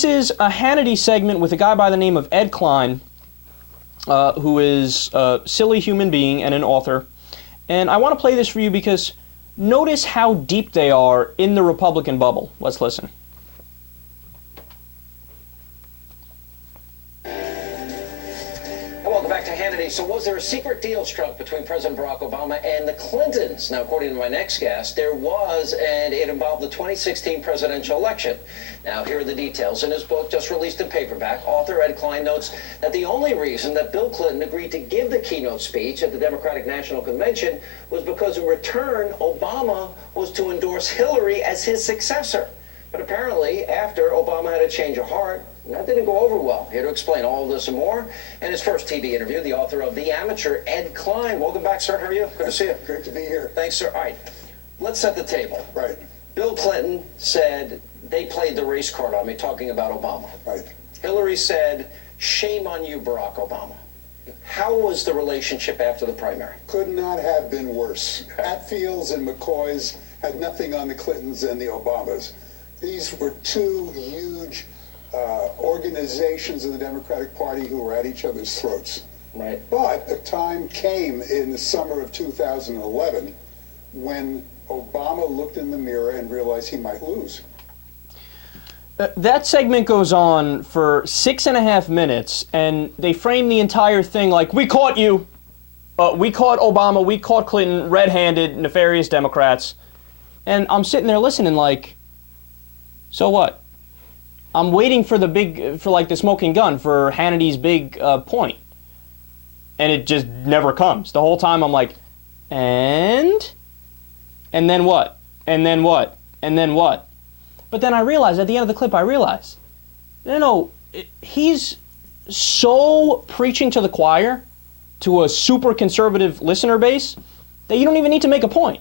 This is a Hannity segment with a guy by the name of Ed Klein, who is a silly human being and an author. And I want to play this for you because notice how deep they are in the Republican bubble. Let's listen. Welcome back to Hannity. So was there a secret deal struck between President Barack Obama and the Clintons? Now, according to my next guest, there was, and it involved the 2016 presidential election. Now, here are the details. In his book, just released in paperback, author Ed Klein notes that the only reason that Bill Clinton agreed to give the keynote speech at the Democratic National Convention was because in return, Obama was to endorse Hillary as his successor. But apparently, after Obama had a change of heart, that didn't go over well. Here to explain all of this and more, and his first TV interview, the author of The Amateur, Ed Klein. Welcome back, sir. How are you? Good to see you. Great to be here. Thanks, sir. All right, let's set the table. Right. Bill Clinton said they played the race card on me, talking about Obama. Right. Hillary said, shame on you, Barack Obama. How was the relationship after the primary? Could not have been worse. Hatfields and McCoys had nothing on the Clintons and the Obamas. These were two huge organizations in the Democratic Party who were at each other's throats. Right. But a time came in the summer of 2011 when Obama looked in the mirror and realized he might lose. That segment goes on for 6.5 minutes, and they frame the entire thing like, we caught you. We caught Obama, we caught Clinton, red-handed, nefarious Democrats. And I'm sitting there listening like, so what? I'm waiting for the smoking gun, for Hannity's big point. And it just never comes. The whole time I'm like, and then what? And then what? And then what? But then I realized, at the end of the clip, he's so preaching to the choir, to a super conservative listener base, that you don't even need to make a point.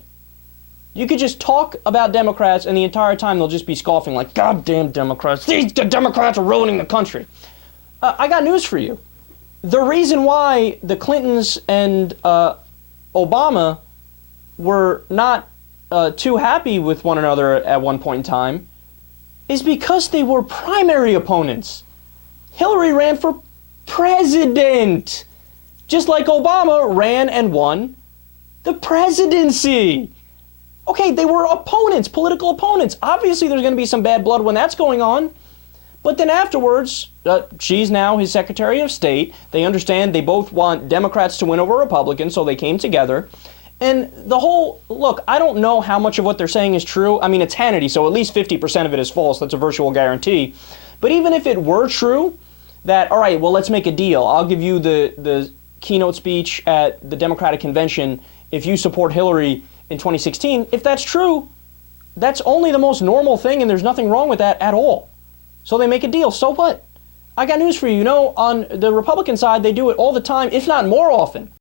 You could just talk about Democrats, and the entire time they'll just be scoffing like, goddamn Democrats, the Democrats are ruining the country. I got news for you. The reason why the Clintons and Obama were not too happy with one another at one point in time is because they were primary opponents. Hillary ran for president, just like Obama ran and won the presidency. Okay, they were opponents, political opponents. Obviously, there's going to be some bad blood when that's going on. But then afterwards, she's now his Secretary of State. They understand they both want Democrats to win over Republicans, so they came together. And the whole, look, I don't know how much of what they're saying is true. I mean, it's Hannity, so at least 50% of it is false. That's a virtual guarantee. But even if it were true, that, all right, well, let's make a deal. I'll give you the keynote speech at the Democratic Convention if you support Hillary in 2016, if that's true, that's only the most normal thing, and there's nothing wrong with that at all. So they make a deal. So what? I got news for you. You know, on the Republican side, they do it all the time, if not more often.